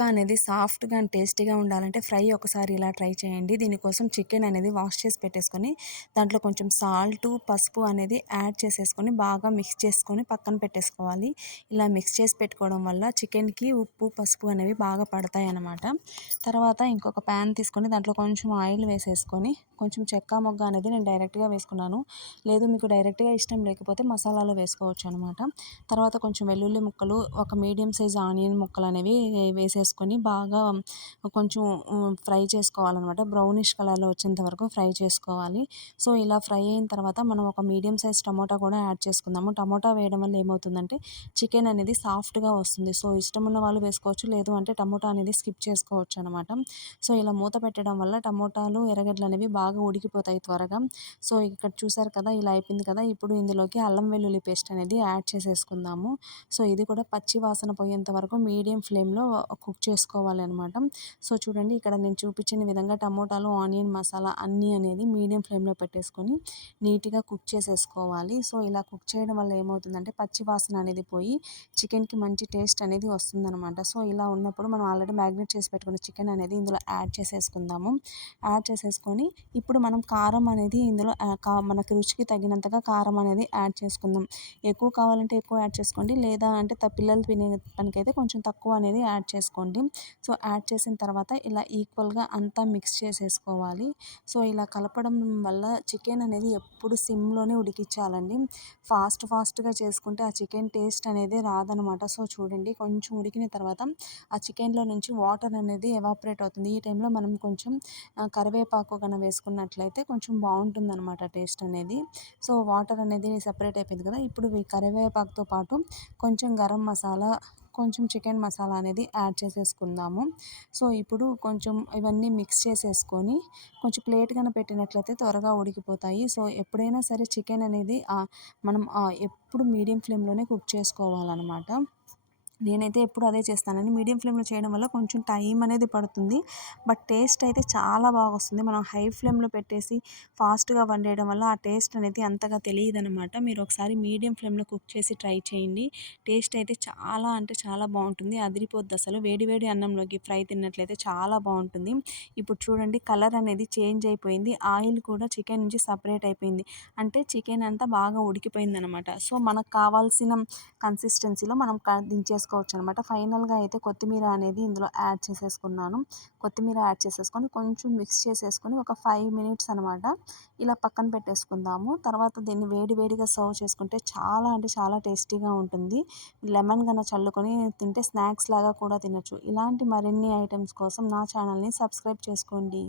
ముక్క అనేది సాఫ్ట్‌గా అండ్ టేస్టీగా ఉండాలంటే ఫ్రై ఒకసారి ఇలా ట్రై చేయండి. దీనికోసం చికెన్ అనేది వాష్ చేసి పెట్టేసుకొని, దాంట్లో కొంచెం సాల్టు, పసుపు అనేది యాడ్ చేసేసుకొని బాగా మిక్స్ చేసుకొని పక్కన పెట్టేసుకోవాలి. ఇలా మిక్స్ చేసి పెట్టుకోవడం వల్ల చికెన్‌కి ఉప్పు, పసుపు అనేవి బాగా పడతాయన్నమాట. తర్వాత ఇంకొక ప్యాన్ తీసుకొని దాంట్లో కొంచెం ఆయిల్ వేసేసుకొని, కొంచెం చెక్క, మొగ్గ అనేది నేను డైరెక్ట్‌గా వేసుకున్నాను. లేదు మీకు డైరెక్ట్‌గా ఇష్టం లేకపోతే మసాలాలో వేసుకోవచ్చనమాట. తర్వాత కొంచెం వెల్లుల్లి ముక్కలు, ఒక మీడియం సైజ్ ఆనియన్ ముక్కలనేవి వేసేసుకొని బాగా కొంచెం ఫ్రై చేసుకోవాలనమాట. బ్రౌనిష్ కలర్‌లో వచ్చేంత వరకు ఫ్రై చేసుకోవాలి. సో, ఇలా ఫ్రై అయిన తర్వాత మనం ఒక మీడియం సైజ్ టమోటా కూడా యాడ్ చేసుకుందాము. టమోటా వేయడం వల్ల ఏమవుతుందంటే చికెన్ అనేది సాఫ్ట్‌గా వస్తుంది. సో, ఇష్టం ఉన్న వాళ్ళు వేసుకోవచ్చు. లేదు అంటే టమోటా అనేది స్కిప్ చేసుకోవచ్చనమాట. సో, ఇలా మూత పెట్టడం వల్ల టమోటాలు, ఎర్రగడ్డలనేవి బాగా ఉడికిపోతాయి త్వరగా. సో, ఇక్కడ చూసారు కదా! ఇలా అయిపోయింది కదా! ఇప్పుడు ఇందులోకి అల్లం వెల్లుల్లి పేస్ట్ అనేది యాడ్ చేసేసుకుందాము. సో, ఇది కూడా పచ్చి వాసన పోయేంత వరకు మీడియం ఫ్లేమ్‌లో కుక్ చేసుకోవాలనమాట. సో, చూడండి ఇక్కడ నేను చూపించిన విధంగా టమోటాలు, ఆనియన్ మసాలా అన్నీ అనేది మీడియం ఫ్లేమ్‌లో పెట్టేసుకొని నీట్‌గా కుక్ చేసేసుకోవాలి. సో, ఇలా కుక్ చేయడం వల్ల ఏమవుతుందంటే పచ్చి వాసన అనేది పోయి చికెన్‌కి మంచి టేస్ట్ అనేది వస్తుందనమాట. సో, ఇలా ఉన్నప్పుడు మనం ఆల్రెడీ మ్యారినేట్ చేసి పెట్టుకున్న చికెన్ అనేది ఇందులో యాడ్ చేసేసుకుందాము. యాడ్ చేసేసుకొని ఇప్పుడు మనం కారం అనేది ఇందులో మనకి రుచికి తగినంతగా కారం అనేది యాడ్ చేసుకుందాం. ఎక్కువ కావాలంటే ఎక్కువ యాడ్ చేసుకోండి. లేదా అంటే పిల్లలు తినే దానికైతే కొంచెం తక్కువ అనేది యాడ్ చేసుకోండి. సో, యాడ్ చేసిన తర్వాత ఇలా ఈక్వల్‌గా అంతా మిక్స్ చేసేసుకోవాలి. సో, ఇలా కలపడం వల్ల చికెన్ అనేది ఎప్పుడు సిమ్‌లోనే ఉడికించాలండి. ఫాస్ట్‌గా చేసుకుంటే ఆ చికెన్ టేస్ట్ అనేది రాదనమాట. సో, చూడండి కొంచెం ఉడికిన తర్వాత ఆ చికెన్‌లో నుంచి వాటర్ అనేది ఎవాపరేట్ అవుతుంది. ఈ టైంలో మనం కొంచెం కరివేపాకు వేసుకున్నట్లయితే కొంచెం బావుంటుందనమాట టేస్ట్ అనేది. సో, వాటర్ అనేది సెపరేట్ అయిపోయింది కదా! ఇప్పుడు ఈ కరివేపాకుతో పాటు కొంచెం గరం మసాలా, కొంచెం చికెన్ మసాలా అనేది యాడ్ చేసేసుకుందాము. సో, ఇప్పుడు కొంచెం ఇవన్నీ మిక్స్ చేసేసుకొని కొంచెం ప్లేట్ పెట్టినట్లయితే త్వరగా ఉడికిపోతాయి. సో, ఎప్పుడైనా సరే చికెన్ అనేది మనం ఎప్పుడు మీడియం ఫ్లేమ్‌లోనే కుక్ చేసుకోవాలనమాట. నేనైతే ఎప్పుడు అదే చేస్తానండి. మీడియం ఫ్లేమ్‌లో చేయడం వల్ల కొంచెం టైం అనేది పడుతుంది. బట్ టేస్ట్ అయితే చాలా బాగొస్తుంది. మనం హై ఫ్లేమ్‌లో పెట్టేసి ఫాస్ట్‌గా వండేయడం వల్ల ఆ టేస్ట్ అనేది అంతగా తెలీదనమాట. మీరు ఒకసారి మీడియం ఫ్లేమ్‌లో కుక్ చేసి ట్రై చేయండి. టేస్ట్ అయితే చాలా అంటే చాలా బావుంటుంది. అదిరిపోద్దసలు. వేడి వేడి అన్నంలోకి ఫ్రై తిన్నట్లయితే చాలా బావుంటుంది. ఇప్పుడు చూడండి కలర్ అనేది చేంజ్ అయిపోయింది. ఆయిల్ కూడా చికెన్ నుంచి సెపరేట్ అయిపోయింది. అంటే చికెన్ అంతా బాగా ఉడికిపోయిందనమాట. సో, మనకు కావాల్సిన కన్సిస్టెన్సీలో మనం దించేసుకోవచ్చనమాట. ఫైనల్‌గా అయితే కొత్తిమీర అనేది ఇందులో యాడ్ చేసేసుకున్నాను. కొత్తిమీర యాడ్ చేసేసుకొని కొంచెం మిక్స్ చేసేసుకొని ఒక 5 మినిట్స్ అనమాట ఇలా పక్కన పెట్టేసుకుందాము. తర్వాత దీన్ని వేడి వేడిగా సర్వ్ చేసుకుంటే చాలా అంటే చాలా టేస్టీగా ఉంటుంది. లెమన్ చల్లుకొని తింటే స్నాక్స్ లాగా కూడా తినొచ్చు. ఇలాంటి మరిన్ని ఐటెమ్స్ కోసం నా ఛానల్‌ని సబ్స్క్రైబ్ చేసుకోండి.